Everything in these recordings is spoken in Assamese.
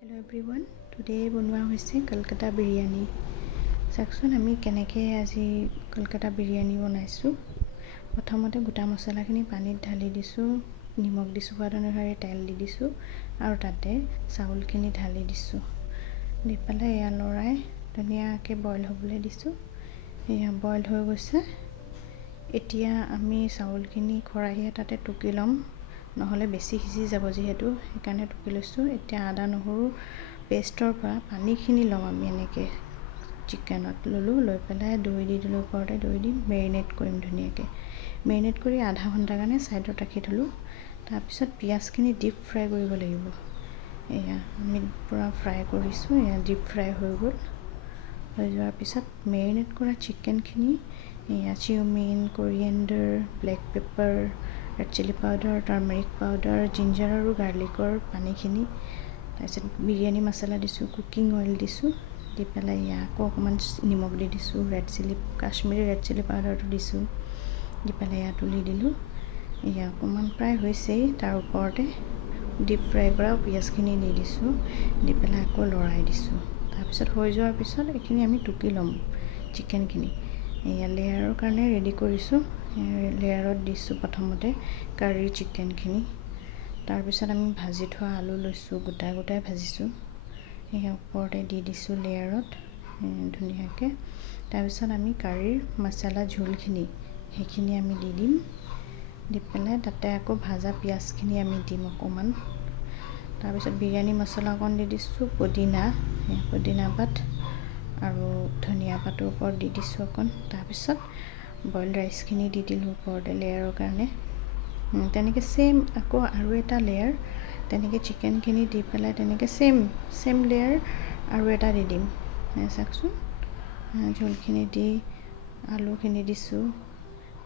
Hello everyone, today বনোৱা হৈছে কলকাতা বিৰিয়ানী। চাওকচোন আমি কেনেকৈ আজি কলকাতা বিৰিয়ানী বনাইছোঁ। প্ৰথমতে গোটা মছলাখিনি পানীত ঢালি দিছোঁ, নিমখ দিছোঁ, সোৱাদ অনুসাৰে তেল দি দিছোঁ আৰু তাতে চাউলখিনি ঢালি দিছোঁ। দি পেলাই এয়া লৰাই ধুনীয়াকৈ বইল হ'বলৈ দিছোঁ। এয়া বইল হৈ গৈছে। এতিয়া আমি চাউলখিনি খৰাহি এটাতে টুকি ল'ম, নহ'লে বেছি সিজি যাব, যিহেতু সেইকাৰণে টুকি লৈছোঁ। এতিয়া আদা নহৰু পেষ্টৰ পৰা পানীখিনি ল'ম, আমি এনেকৈ চিকেনত ল'লোঁ, লৈ পেলাই দৈ দি দিলোঁ, ওপৰতে দৈ দি মেৰিনেট কৰিম ধুনীয়াকৈ। মেৰিনেট কৰি আধা ঘণ্টাৰ কাৰণে ছাইডত ৰাখি থ'লোঁ। তাৰপিছত পিঁয়াজখিনি ডিপ ফ্ৰাই কৰিব লাগিব। এয়া আমি পূৰা ফ্ৰাই কৰিছোঁ, এয়া ডিপ ফ্ৰাই হৈ গ'ল। হৈ যোৱাৰ পিছত মেৰিনেট কৰা চিকেনখিনি এয়া cumin, coriander, black pepper, red chilli powder, turmeric powder, ginger আৰু গাৰ্লিকৰ পানীখিনি, তাৰপিছত বিৰিয়ানী মছলা দিছোঁ, কুকিং অইল দিছোঁ, দি পেলাই এয়া আকৌ অকণমান নিমখ দি দিছোঁ, কাশ্মীৰী ৰেড চিলি পাউডাৰটো দিছোঁ, দি পেলাই এয়া তুলি দিলোঁ। এয়া অকণমান প্ৰায় হৈছেই, তাৰ ওপৰতে ডিপ ফ্ৰাই কৰা পিঁয়াজখিনি দি দিছোঁ, দি পেলাই আকৌ লৰাই দিছোঁ। তাৰপিছত হৈ যোৱাৰ পিছত এইখিনি আমি টুকি ল'ম চিকেনখিনি। এয়া লেয়াৰৰ কাৰণে ৰেডি কৰিছোঁ, লেয়াৰত দিছোঁ প্ৰথমতে কাৰীৰ চিকেনখিনি। তাৰপিছত আমি ভাজি থোৱা আলু লৈছোঁ, গোটাই গোটাই ভাজিছোঁ, সেয়া ওপৰতে দি দিছোঁ লেয়াৰত ধুনীয়াকৈ। তাৰপিছত আমি কাৰীৰ মছলা ঝোলখিনি সেইখিনি আমি দি দিম, দি পেলাই তাতে আকৌ ভাজা পিঁয়াজখিনি আমি দিম অকণমান। তাৰপিছত বিৰিয়ানী মছলা অকণ দি দিছোঁ, পুদিনা পাত আৰু ধনিয়া পাতৰ ওপৰত দি দিছোঁ অকণ। তাৰপিছত বইল ৰাইচখিনি দি দিলোঁ ওপৰতে লেয়াৰৰ কাৰণে। তেনেকৈ ছেইম আকৌ আৰু এটা লেয়াৰ তেনেকৈ চিকেনখিনি দি পেলাই তেনেকৈ ছেইম লেয়াৰ আৰু এটা দি দিম। চাওকচোন ঝোলখিনি দি আলুখিনি দিছোঁ,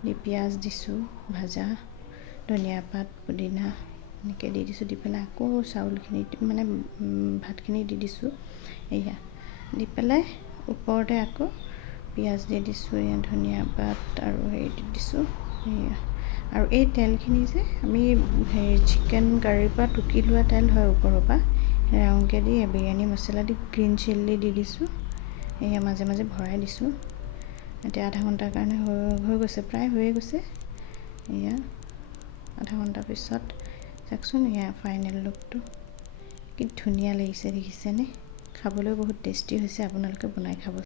দি পিঁয়াজ দিছোঁ ভাজা, ধনিয়া পাত, পুদিনা এনেকৈ দি দিছোঁ, দি পেলাই আকৌ চাউলখিনি মানে ভাতখিনি দি দিছোঁ। এয়া দি পেলাই ওপৰতে আকৌ পিঁয়াজ দি দিছোঁ, এয়া ধনিয়া পাত আৰু হেৰি দি দিছোঁ। এয়া আৰু এই তেলখিনি যে আমি চিকেন কাৰীৰ পৰা টুকি লোৱা তেল হয়, ওপৰৰ পৰা ৰাউণ্ডকৈ দি বিৰিয়ানী মছলা দি গ্ৰীণ চিলি দি দিছোঁ। এয়া মাজে মাজে ভৰাই দিছোঁ। এতিয়া আধা ঘণ্টাৰ কাৰণে হৈ গৈছে, প্ৰায় হৈয়ে গৈছে। এয়া আধা ঘণ্টাৰ পিছত চাওকচোন, এয়া ফাইনেল লুকটো কি ধুনীয়া লাগিছে, দেখিছেনে? খাবলৈ বহুত টেষ্টি হৈছে, আপোনালোকে বনাই খাব।